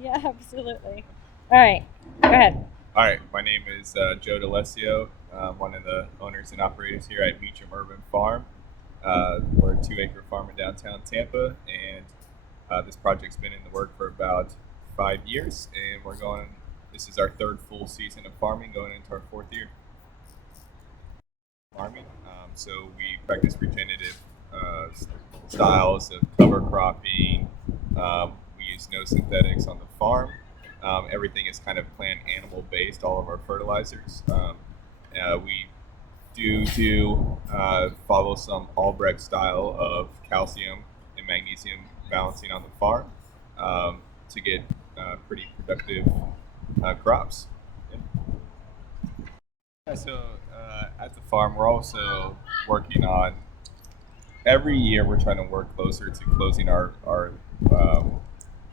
Yeah, absolutely. All right, go ahead. All right, my name is Joe D'Alessio. I'm one of the owners and operators here at Meacham Urban Farm. We're a two-acre farm in downtown Tampa, and this project's been in the work for about 5 years, and we're going. This is our third full season of farming, going into our fourth year farming. So we practice regenerative uh, styles of cover cropping. We use no synthetics on the farm. Everything is kind of plant animal based, all of our fertilizers. We do follow some Albrecht style of calcium and magnesium balancing on the farm to get pretty productive crops. Yeah. At the farm, we're also working on every year we're trying to work closer to closing our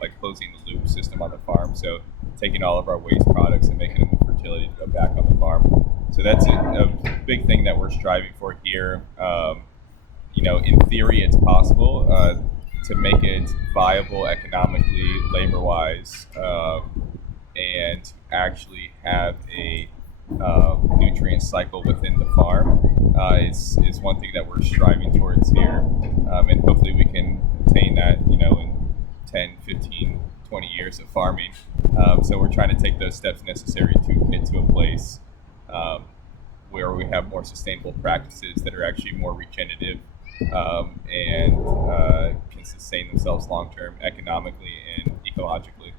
like closing the loop system on the farm. So taking all of our waste products and making them fertility to go back on the farm. So that's a big thing that we're striving for here. In theory, it's possible to make it viable economically, labor wise, and actually have a nutrient cycle within the farm is one thing that we're striving towards here. And hopefully we can attain that, in 10, 15, 20 years of farming. So we're trying to take those steps necessary to get to a place where we have more sustainable practices that are actually more regenerative and can sustain themselves long term economically and ecologically.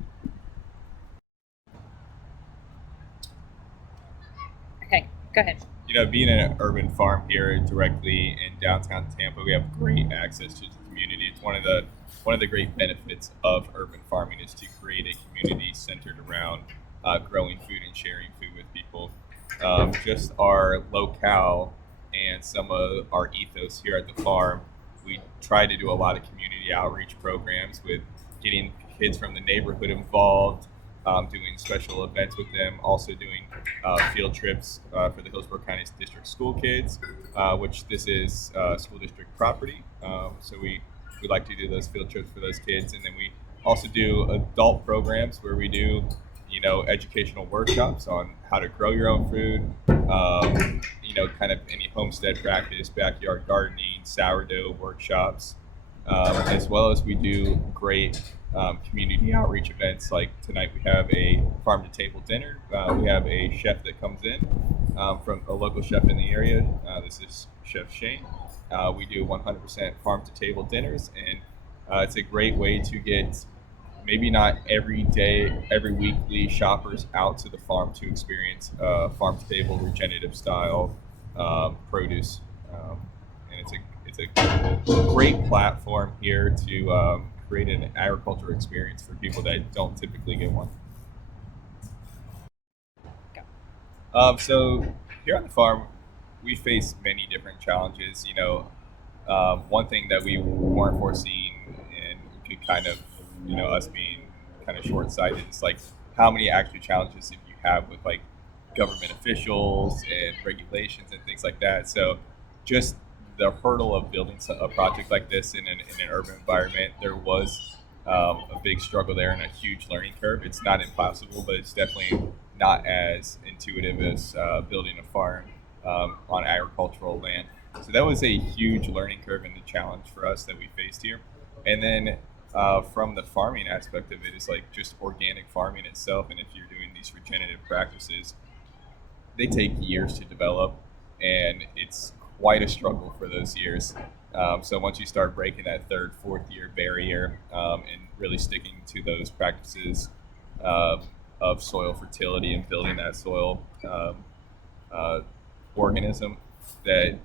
Okay, go ahead. Being an urban farm here directly in downtown Tampa, we have great access to the community. It's one of the great benefits of urban farming is to create a community centered around growing food and sharing food with people. Just our locale and some of our ethos here at the farm, we try to do a lot of community outreach programs with getting kids from the neighborhood involved, doing special events with them, also doing field trips for the Hillsborough County District school kids, which this is school district property. So we like to do those field trips for those kids, and then we also do adult programs where we do educational workshops on how to grow your own food, kind of any homestead practice, backyard gardening, sourdough workshops, as well as we do great community outreach events. Like tonight, we have a farm to table dinner. We have a chef that comes in from a local chef in the area. This is Chef Shane. We do 100% farm to table dinners, and it's a great way to get maybe not every day, every weekly shoppers out to the farm to experience farm to table regenerative style produce. And it's a great platform here to create an agriculture experience for people that don't typically get one. Go. So here on the farm, we face many different challenges. One thing that we weren't foreseeing, and could kind of, us being kind of short-sighted, is like how many actual challenges did you have with like government officials and regulations and things like that. So just the hurdle of building a project like this in an urban environment, there was a big struggle there and a huge learning curve. It's not impossible, but it's definitely not as intuitive as building a farm on agricultural land. So that was a huge learning curve and the challenge for us that we faced here. And then from the farming aspect of it is like just organic farming itself. And if you're doing these regenerative practices, they take years to develop, and it's quite a struggle for those years. So once you start breaking that third, fourth year barrier and really sticking to those practices of soil fertility and building that soil uh, organism, that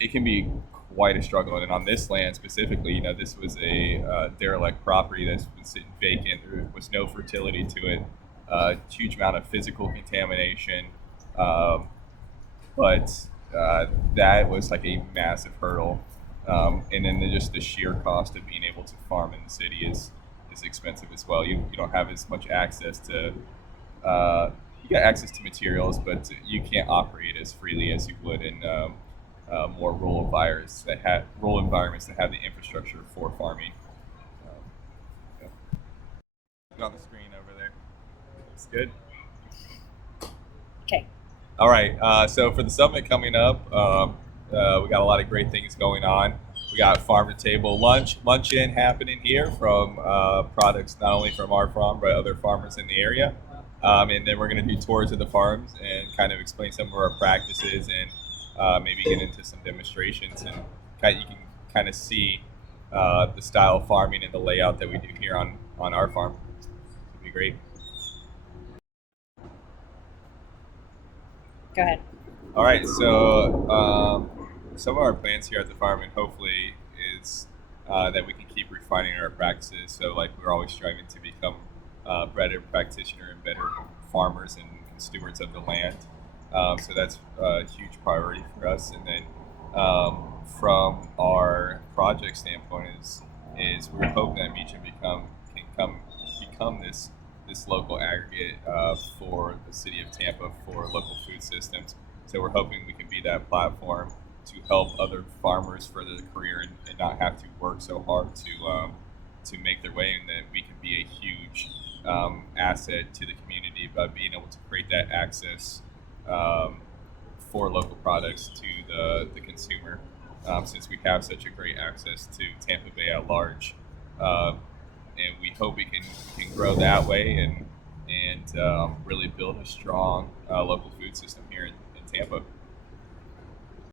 it can be quite a struggle. And on this land specifically, this was a derelict property that was sitting vacant. There was no fertility to it. Huge amount of physical contamination, um, but that was like a massive hurdle. And then just the sheer cost of being able to farm in the city is expensive as well. You don't have as much access to you get access to materials, but you can't operate as freely as you would in more rural environments that have the infrastructure for farming. Um, yeah. on the screen over there. Looks good. Okay. All right. So for the summit coming up, we got a lot of great things going on. We got farm to table luncheon happening here from products not only from our farm but other farmers in the area. And then we're going to do tours of the farms and kind of explain some of our practices and maybe get into some demonstrations and you can kind of see the style of farming and the layout that we do here on our farm. It'd be great. Go ahead. All right, so some of our plans here at the farm, and hopefully, is that we can keep refining our practices. So, like, we're always striving to become better practitioner and better farmers and stewards of the land. So that's a huge priority for us. And then, from our project standpoint, is we're hoping that Meacham become this local aggregate for the city of Tampa for local food systems. So we're hoping we can be that platform to help other farmers further their career and not have to work so hard to make their way, and that we can be a huge asset to the community by being able to create that access um, for local products to the consumer. Since we have such a great access to Tampa Bay at large, and we hope we can grow that way and really build a strong local food system here in Tampa.